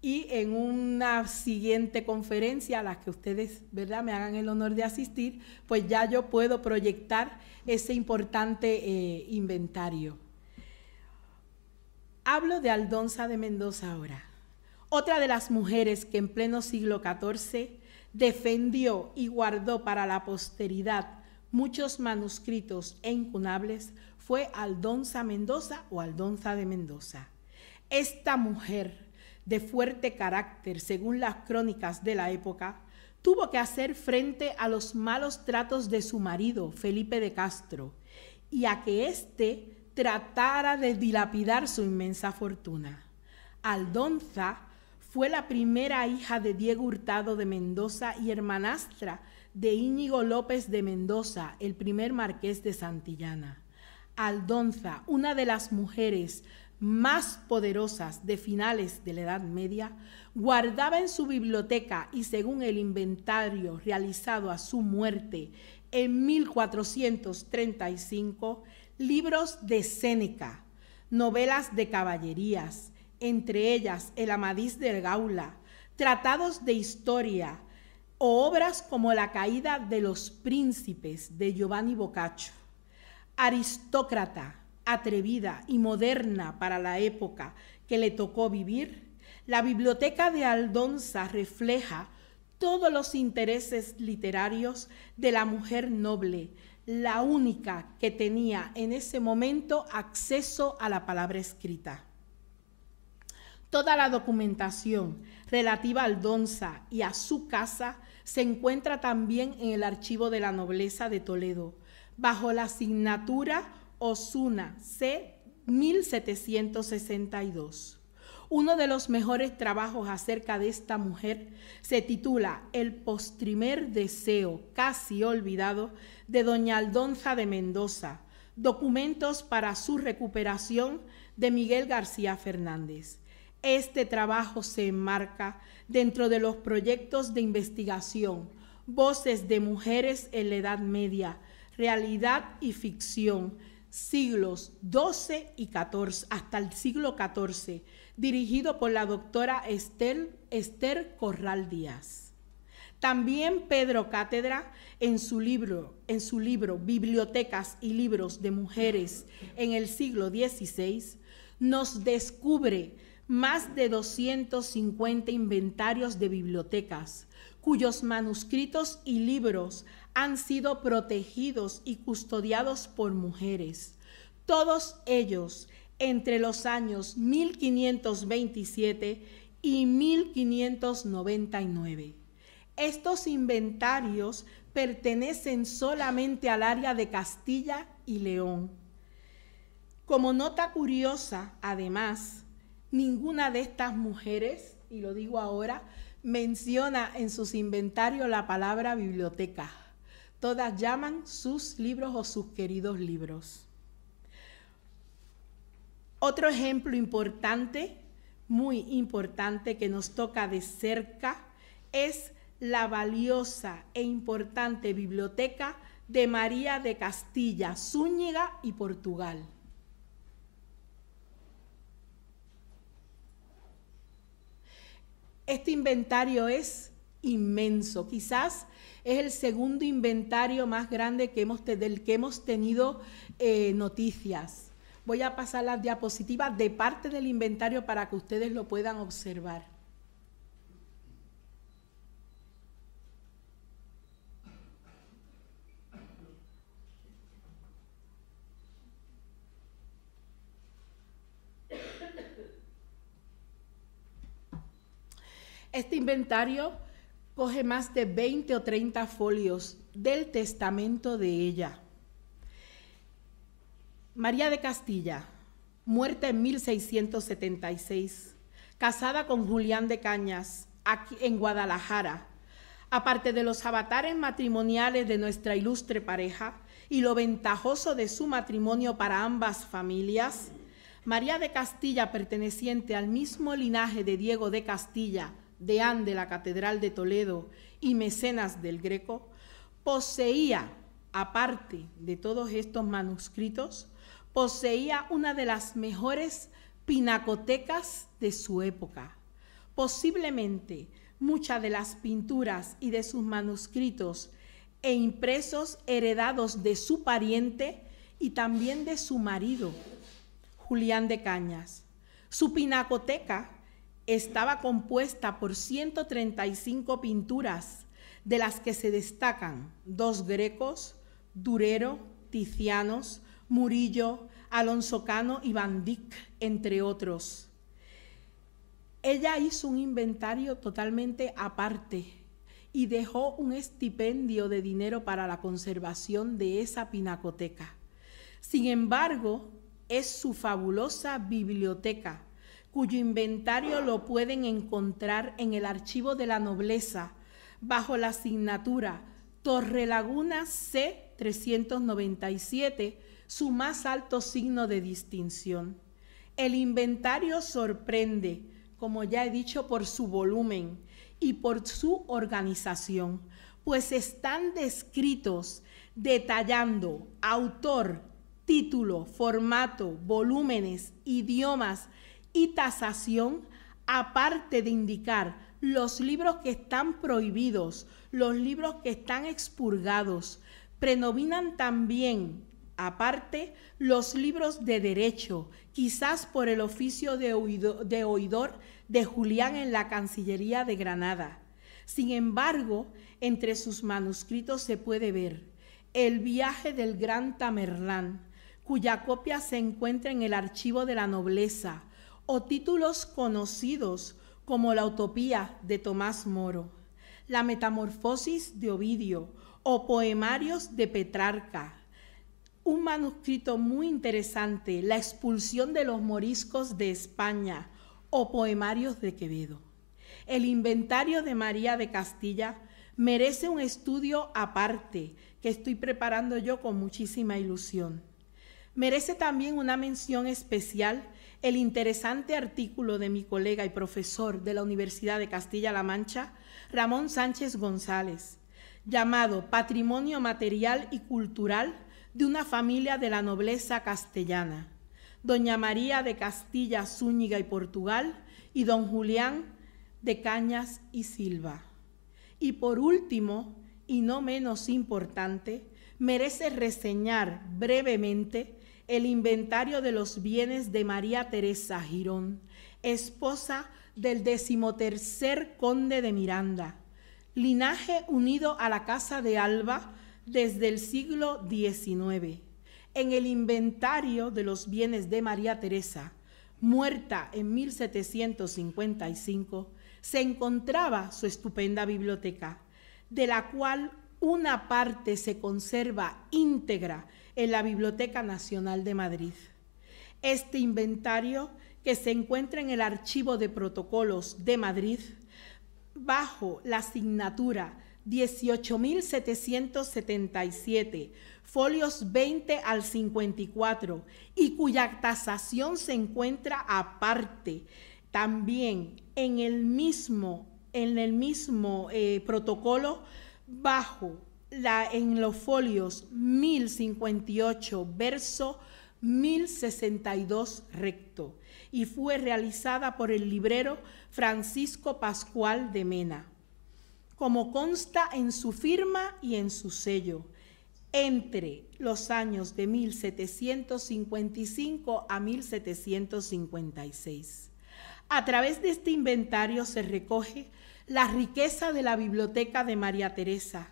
y en una siguiente conferencia a la que ustedes, ¿verdad?, me hagan el honor de asistir, pues ya yo puedo proyectar ese importante inventario. Hablo de Aldonza de Mendoza ahora. Otra de las mujeres que en pleno siglo XIV defendió y guardó para la posteridad muchos manuscritos e incunables fue Aldonza Mendoza o Aldonza de Mendoza. Esta mujer de fuerte carácter, según las crónicas de la época, tuvo que hacer frente a los malos tratos de su marido, Felipe de Castro, y a que éste tratara de dilapidar su inmensa fortuna. Aldonza fue la primera hija de Diego Hurtado de Mendoza y hermanastra de Íñigo López de Mendoza, el primer marqués de Santillana. Aldonza, una de las mujeres más poderosas de finales de la Edad Media, guardaba en su biblioteca y según el inventario realizado a su muerte en 1435, libros de Séneca, novelas de caballerías, entre ellas El Amadís del Gaula, tratados de historia o obras como La caída de los príncipes de Giovanni Boccaccio. Aristócrata, atrevida y moderna para la época que le tocó vivir, la biblioteca de Aldonza refleja todos los intereses literarios de la mujer noble, la única que tenía en ese momento acceso a la palabra escrita. Toda la documentación relativa a Aldonza y a su casa se encuentra también en el Archivo de la Nobleza de Toledo, bajo la asignatura Osuna C. 1762. Uno de los mejores trabajos acerca de esta mujer se titula El postrimer deseo, casi olvidado, de doña Aldonza de Mendoza, documentos para su recuperación, de Miguel García Fernández. Este trabajo se enmarca dentro de los proyectos de investigación, Voces de mujeres en la Edad Media, realidad y ficción, siglos XII y XIV, hasta el siglo XIV, dirigido por la doctora Esther Corral Díaz. También Pedro Cátedra, en su libro Bibliotecas y libros de mujeres en el siglo XVI, nos descubre más de 250 inventarios de bibliotecas, cuyos manuscritos y libros han sido protegidos y custodiados por mujeres, todos ellos entre los años 1527 y 1599. Estos inventarios pertenecen solamente al área de Castilla y León. Como nota curiosa, además, ninguna de estas mujeres, y lo digo ahora, menciona en sus inventarios la palabra biblioteca. Todas llaman sus libros o sus queridos libros. Otro ejemplo importante, muy importante, que nos toca de cerca, es la valiosa e importante biblioteca de María de Castilla, Zúñiga y Portugal. Este inventario es inmenso, quizás es el segundo inventario más grande del que hemos tenido noticias. Voy a pasar las diapositivas de parte del inventario para que ustedes lo puedan observar. Este inventario coge más de 20 o 30 folios del testamento de ella. María de Castilla, muerta en 1676, casada con Julián de Cañas, aquí en Guadalajara. Aparte de los avatares matrimoniales de nuestra ilustre pareja y lo ventajoso de su matrimonio para ambas familias, María de Castilla, perteneciente al mismo linaje de Diego de Castilla, deán de la Catedral de Toledo y mecenas del Greco, poseía, aparte de todos estos manuscritos, poseía una de las mejores pinacotecas de su época. Posiblemente muchas de las pinturas y de sus manuscritos e impresos heredados de su pariente y también de su marido, Julián de Cañas. Su pinacoteca estaba compuesta por 135 pinturas, de las que se destacan 2 grecos, Durero, Ticianos, Murillo, Alonso Cano y Van Dyck, entre otros. Ella hizo un inventario totalmente aparte y dejó un estipendio de dinero para la conservación de esa pinacoteca. Sin embargo, es su fabulosa biblioteca, cuyo inventario lo pueden encontrar en el Archivo de la Nobleza, bajo la asignatura Torrelaguna C 397, su más alto signo de distinción. El inventario sorprende, como ya he dicho, por su volumen y por su organización, pues están descritos detallando autor, título, formato, volúmenes, idiomas y tasación, aparte de indicar los libros que están prohibidos, los libros que están expurgados. Predominan también, aparte, los libros de derecho, quizás por el oficio de oidor de Julián en la Cancillería de Granada. Sin embargo, entre sus manuscritos se puede ver El viaje del gran Tamerlán, cuya copia se encuentra en el Archivo de la Nobleza, o títulos conocidos como La Utopía de Tomás Moro, La Metamorfosis de Ovidio o Poemarios de Petrarca. Un manuscrito muy interesante, La Expulsión de los Moriscos de España o Poemarios de Quevedo. El inventario de María de Castilla merece un estudio aparte que estoy preparando yo con muchísima ilusión. Merece también una mención especial el interesante artículo de mi colega y profesor de la Universidad de Castilla-La Mancha, Ramón Sánchez González, llamado Patrimonio Material y Cultural de una familia de la nobleza castellana, doña María de Castilla, Zúñiga y Portugal y don Julián de Cañas y Silva. Y por último, y no menos importante, merece reseñar brevemente el inventario de los bienes de María Teresa Girón, esposa del 13º conde de Miranda, linaje unido a la Casa de Alba desde el siglo XIX. En el inventario de los bienes de María Teresa, muerta en 1755, se encontraba su estupenda biblioteca, de la cual una parte se conserva íntegra en la Biblioteca Nacional de Madrid. Este inventario, que se encuentra en el Archivo de Protocolos de Madrid, bajo la asignatura 18.777, folios 20 al 54, y cuya tasación se encuentra aparte también en el mismo protocolo, en los folios 1058 verso 1062 recto, y fue realizada por el librero Francisco Pascual de Mena, como consta en su firma y en su sello, entre los años de 1755 a 1756. A través de este inventario se recoge la riqueza de la biblioteca de María Teresa.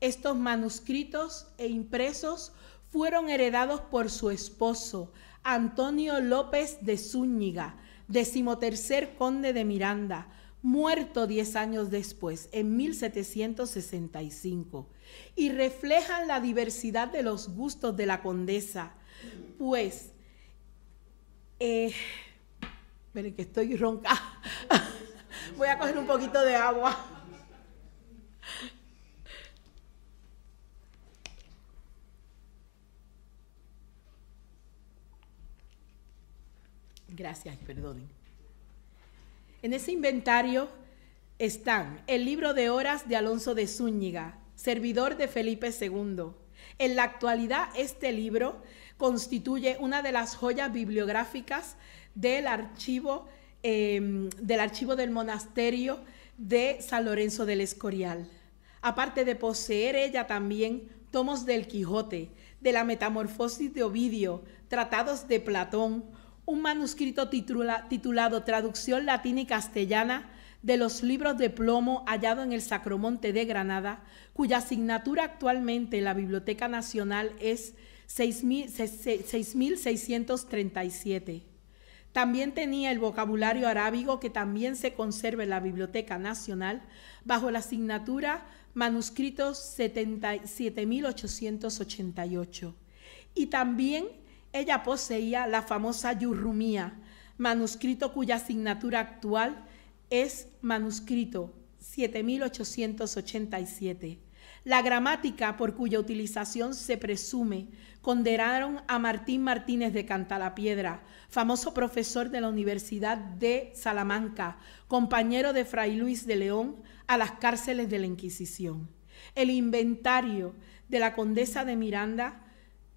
Estos manuscritos e impresos fueron heredados por su esposo, Antonio López de Zúñiga, 13º conde de Miranda, muerto 10 años después, en 1765, y reflejan la diversidad de los gustos de la condesa, pues, esperen que estoy ronca, voy a coger un poquito de agua. Gracias, perdonen. En ese inventario están el libro de horas de Alonso de Zúñiga, servidor de Felipe II. En la actualidad, este libro constituye una de las joyas bibliográficas del archivo del monasterio de San Lorenzo del Escorial. Aparte de poseer ella también tomos del Quijote, de la Metamorfosis de Ovidio, tratados de Platón, un manuscrito titulado Traducción latina y castellana de los libros de plomo hallado en el Sacromonte de Granada, cuya asignatura actualmente en la Biblioteca Nacional es 6.637. También tenía el vocabulario arábigo, que también se conserva en la Biblioteca Nacional, bajo la asignatura Manuscritos 7.888. Y también Ella poseía la famosa Yurrumía, manuscrito cuya asignatura actual es manuscrito 7887. La gramática por cuya utilización se presume condenaron a Martín Martínez de Cantalapiedra, famoso profesor de la Universidad de Salamanca, compañero de Fray Luis de León, a las cárceles de la Inquisición. El inventario de la condesa de Miranda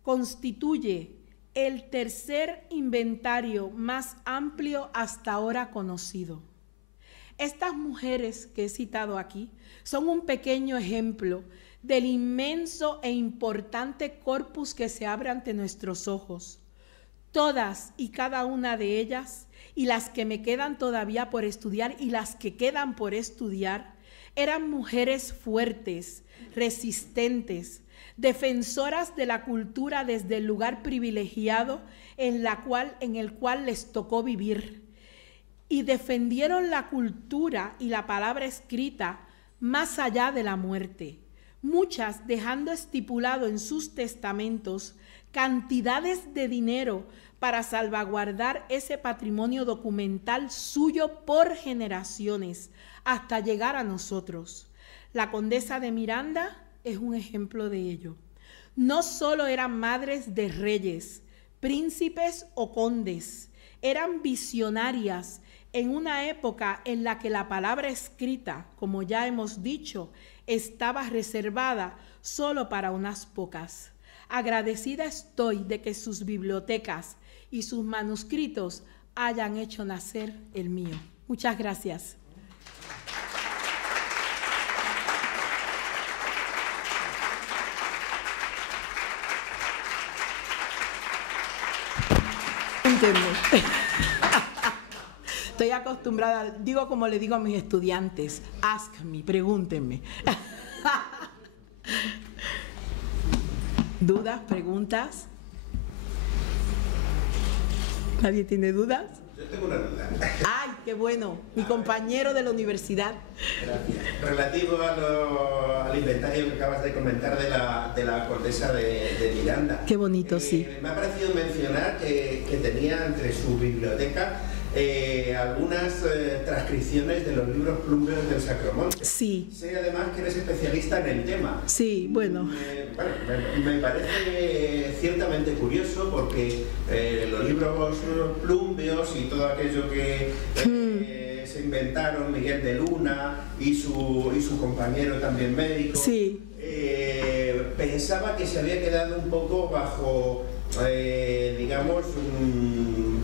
constituye el tercer inventario más amplio hasta ahora conocido. Estas mujeres que he citado aquí son un pequeño ejemplo del inmenso e importante corpus que se abre ante nuestros ojos. Todas y cada una de ellas, y las que me quedan todavía por estudiar y las que quedan por estudiar, eran mujeres fuertes, resistentes, defensoras de la cultura desde el lugar privilegiado en el cual les tocó vivir, y defendieron la cultura y la palabra escrita más allá de la muerte, muchas dejando estipulado en sus testamentos cantidades de dinero para salvaguardar ese patrimonio documental suyo por generaciones hasta llegar a nosotros. La condesa de Miranda es un ejemplo de ello. No solo eran madres de reyes, príncipes o condes, eran visionarias en una época en la que la palabra escrita, como ya hemos dicho, estaba reservada solo para unas pocas. Agradecida estoy de que sus bibliotecas y sus manuscritos hayan hecho nacer el mío. Muchas gracias. Estoy acostumbrada, digo como le digo a mis estudiantes, ask me, pregúntenme. ¿Dudas, preguntas? ¿Nadie tiene dudas? Yo tengo una duda. ¡Ay, qué bueno! Mi compañero de la universidad. Gracias. Relativo al inventario que acabas de comentar de la condesa de Miranda. Qué bonito, sí. Me ha parecido mencionar que tenía entre su biblioteca algunas transcripciones de los libros plumbios del Sacromonte. Sí. Sé además que eres especialista en el tema. Sí, bueno. Me parece ciertamente curioso porque los libros plumbios y todo aquello que se inventaron Miguel de Luna y su compañero también médico, sí. Pensaba que se había quedado un poco bajo, digamos,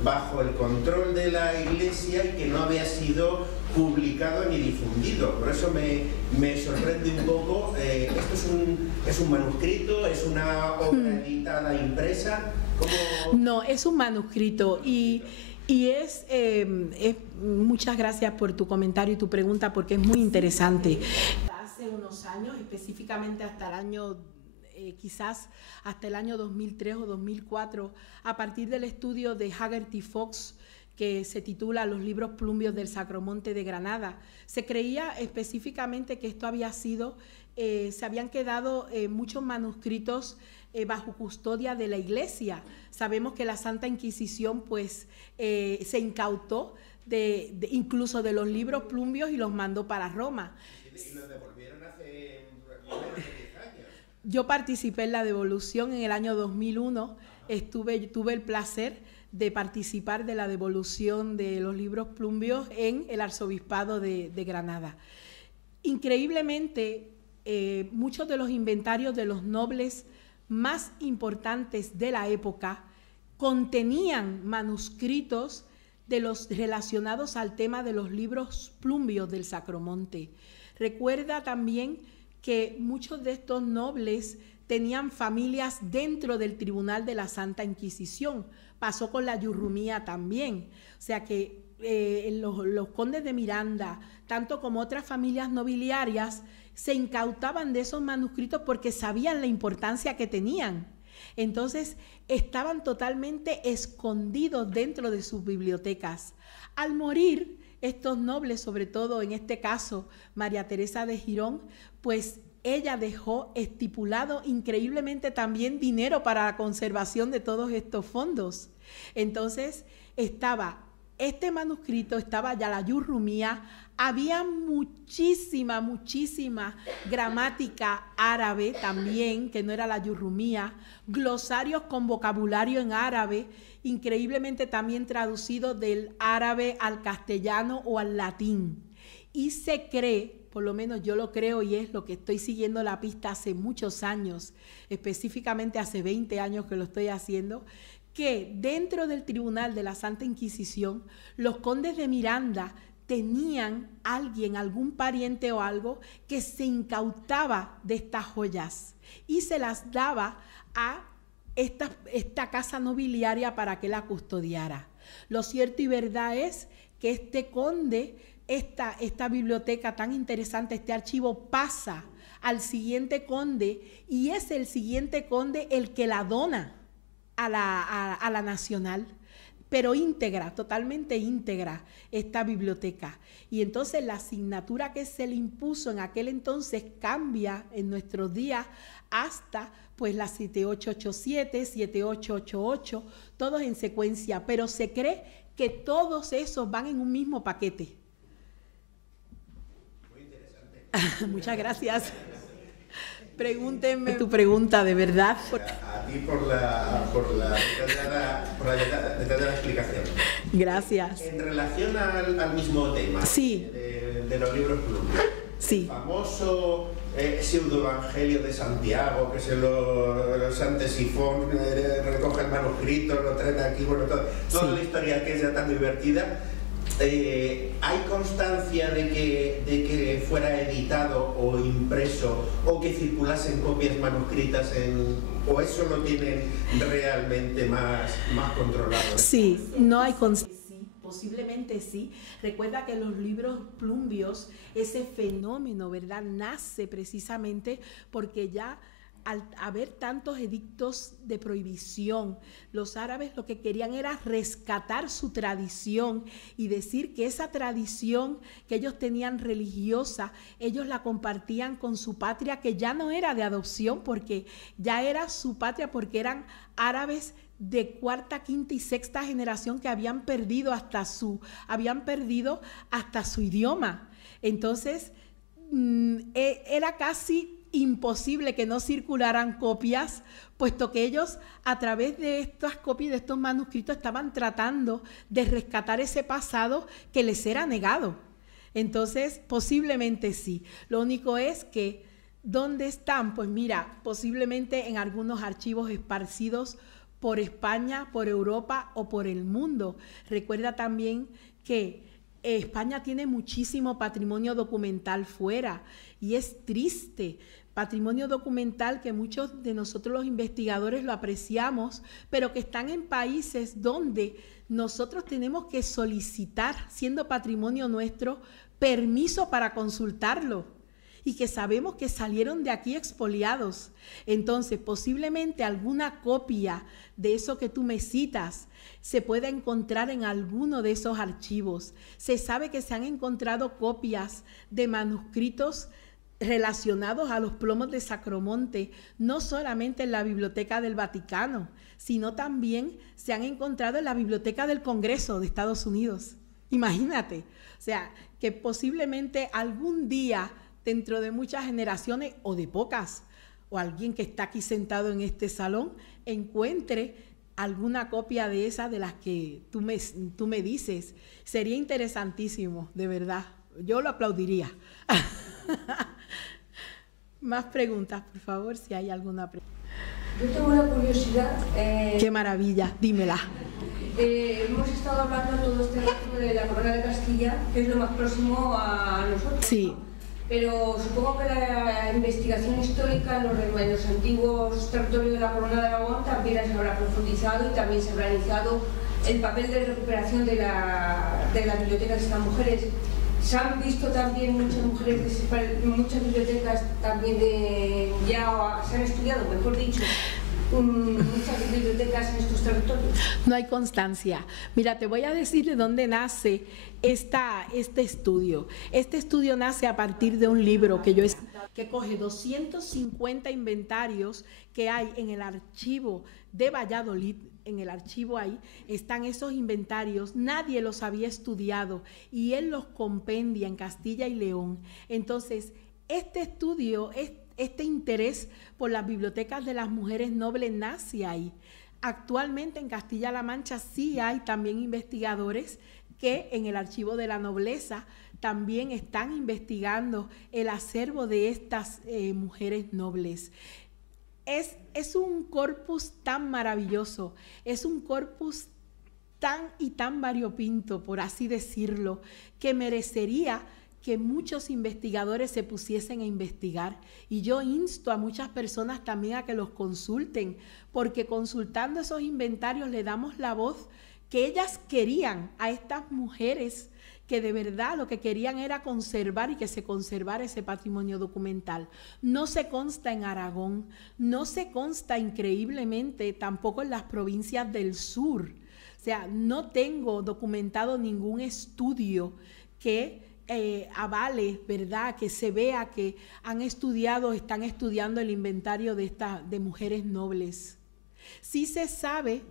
bajo el control de la Iglesia y que no había sido publicado ni difundido. Por eso me sorprende un poco. ¿Esto es un manuscrito? ¿Es una obra editada, impresa? ¿Cómo? No, es un manuscrito y muchas gracias por tu comentario y tu pregunta porque es muy interesante. Hace unos años, específicamente hasta el año quizás hasta el año 2003 o 2004, a partir del estudio de Haggerty Fox, que se titula Los libros plumbios del Sacromonte de Granada, se creía específicamente que esto había sido, se habían quedado muchos manuscritos bajo custodia de la Iglesia. Sabemos que la Santa Inquisición pues se incautó incluso de los libros plumbios y los mandó para Roma. ¿Y los devolvieron hace menos de 10 años? Yo participé en la devolución en el año 2001, tuve el placer de participar de la devolución de los libros plumbios en el Arzobispado de Granada. Increíblemente, muchos de los inventarios de los nobles más importantes de la época contenían manuscritos de los relacionados al tema de los libros plumbios del Sacromonte. Recuerda también que muchos de estos nobles tenían familias dentro del Tribunal de la Santa Inquisición. Pasó con la Yurrumía también. O sea que los condes de Miranda, tanto como otras familias nobiliarias, se incautaban de esos manuscritos porque sabían la importancia que tenían. Entonces, estaban totalmente escondidos dentro de sus bibliotecas. Al morir, estos nobles, sobre todo en este caso María Teresa de Girón, pues ella dejó estipulado increíblemente también dinero para la conservación de todos estos fondos. Entonces estaba este manuscrito, estaba ya la Yurrumía, había muchísima gramática árabe también, que no era la Yurrumía, glosarios con vocabulario en árabe, increíblemente también traducido del árabe al castellano o al latín. Y se cree, por lo menos yo lo creo y es lo que estoy siguiendo la pista hace muchos años, específicamente hace 20 años que lo estoy haciendo, que dentro del Tribunal de la Santa Inquisición, los condes de Miranda tenían algún pariente o algo que se incautaba de estas joyas y se las daba a esta casa nobiliaria para que la custodiara. Lo cierto y verdad es que este conde, esta biblioteca tan interesante, este archivo pasa al siguiente conde y es el siguiente conde el que la dona a la Nacional, pero íntegra, totalmente íntegra esta biblioteca. Y entonces la asignatura que se le impuso en aquel entonces cambia en nuestros días hasta pues la 7887, 7888, todos en secuencia, pero se cree que todos esos van en un mismo paquete. Muy interesante. Muchas gracias. Pregúntenme tu pregunta, de verdad. A ti por la detallada explicación. Gracias. En relación al mismo tema, sí, de los libros plumbios, sí, el famoso pseudoevangelio de Santiago, que se los Antesifón recoge el manuscrito, lo traen aquí, bueno, toda la historia que es ya tan divertida. ¿Hay constancia de que fuera editado o impreso o que circulasen copias manuscritas o eso lo tienen realmente más controlado? Sí, no hay constancia. Posiblemente sí. Recuerda que los libros plumbios, ese fenómeno, ¿verdad?, nace precisamente porque ya al haber tantos edictos de prohibición, los árabes lo que querían era rescatar su tradición y decir que esa tradición que ellos tenían religiosa, ellos la compartían con su patria, que ya no era de adopción, porque ya era su patria, porque eran árabes de cuarta, quinta y sexta generación que habían perdido hasta su idioma. Entonces, era casi imposible que no circularan copias, puesto que ellos a través de estas copias, de estos manuscritos, estaban tratando de rescatar ese pasado que les era negado. Entonces, posiblemente sí. Lo único es que, ¿dónde están? Pues mira, posiblemente en algunos archivos esparcidos por España, por Europa o por el mundo. Recuerda también que España tiene muchísimo patrimonio documental fuera y es triste. Patrimonio documental que muchos de nosotros los investigadores lo apreciamos, pero que están en países donde nosotros tenemos que solicitar, siendo patrimonio nuestro, permiso para consultarlo y que sabemos que salieron de aquí expoliados. Entonces, posiblemente alguna copia de eso que tú me citas se pueda encontrar en alguno de esos archivos. Se sabe que se han encontrado copias de manuscritos relacionados a los plomos de Sacromonte, no solamente en la Biblioteca del Vaticano, sino también se han encontrado en la Biblioteca del Congreso de Estados Unidos. Imagínate, o sea, que posiblemente algún día, dentro de muchas generaciones o de pocas, o alguien que está aquí sentado en este salón, encuentre alguna copia de esas de las que tú me dices. Sería interesantísimo, de verdad. Yo lo aplaudiría. Más preguntas, por favor, si hay alguna pregunta. Yo tengo una curiosidad. ¡Qué maravilla! Dímela. Hemos estado hablando todo este rato de la Corona de Castilla, que es lo más próximo a nosotros. Sí. Pero supongo que la investigación histórica en los antiguos territorios de la Corona de Aragón también se habrá profundizado y también se habrá iniciado el papel de recuperación de la biblioteca de estas mujeres. Se han visto también muchas mujeres, muchas bibliotecas también se han estudiado, mejor dicho, muchas bibliotecas en estos territorios? No hay constancia. Mira, te voy a decir de dónde nace este estudio. Este estudio nace a partir de un libro que coge 250 inventarios que hay en el archivo de Valladolid. En el archivo ahí están esos inventarios, nadie los había estudiado y él los compendia en Castilla y León. Entonces, este estudio, este interés por las bibliotecas de las mujeres nobles nace ahí. Actualmente en Castilla-La Mancha sí hay también investigadores que en el archivo de la nobleza también están investigando el acervo de estas mujeres nobles. Es un corpus tan maravilloso, es un corpus tan variopinto, por así decirlo, que merecería que muchos investigadores se pusiesen a investigar. Y yo insto a muchas personas también a que los consulten, porque consultando esos inventarios le damos la voz que ellas querían a estas mujeres, que de verdad lo que querían era conservar y que se conservara ese patrimonio documental. No se consta en Aragón, no se consta increíblemente tampoco en las provincias del sur. O sea, no tengo documentado ningún estudio que avale, ¿verdad?, que se vea que están estudiando el inventario de mujeres nobles. Sí se sabe,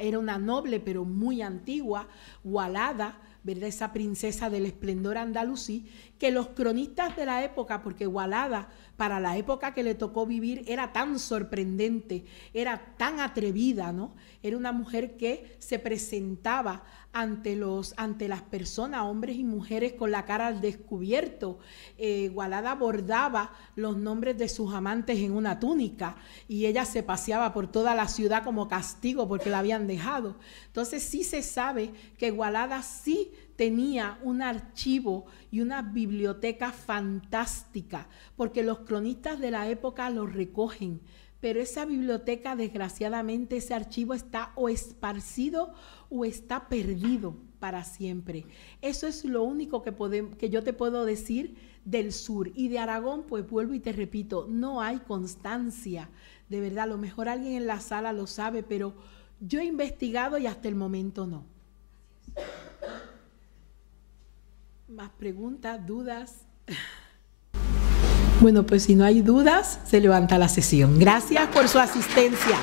era una noble, pero muy antigua, Gualada, ¿verdad?, esa princesa del esplendor andalusí, que los cronistas de la época, porque Gualada, para la época que le tocó vivir, era tan sorprendente, era tan atrevida, ¿no? Era una mujer que se presentaba ante las personas, hombres y mujeres, con la cara al descubierto. Gualada bordaba los nombres de sus amantes en una túnica y ella se paseaba por toda la ciudad como castigo porque la habían dejado. Entonces sí se sabe que Gualada sí tenía un archivo y una biblioteca fantástica, porque los cronistas de la época lo recogen, pero esa biblioteca, desgraciadamente, ese archivo está o esparcido o está perdido para siempre. Eso es lo único que yo te puedo decir del sur. Y de Aragón, pues vuelvo y te repito, no hay constancia. De verdad, a lo mejor alguien en la sala lo sabe, pero yo he investigado y hasta el momento no. ¿Más preguntas, dudas? Bueno, pues si no hay dudas, se levanta la sesión. Gracias por su asistencia.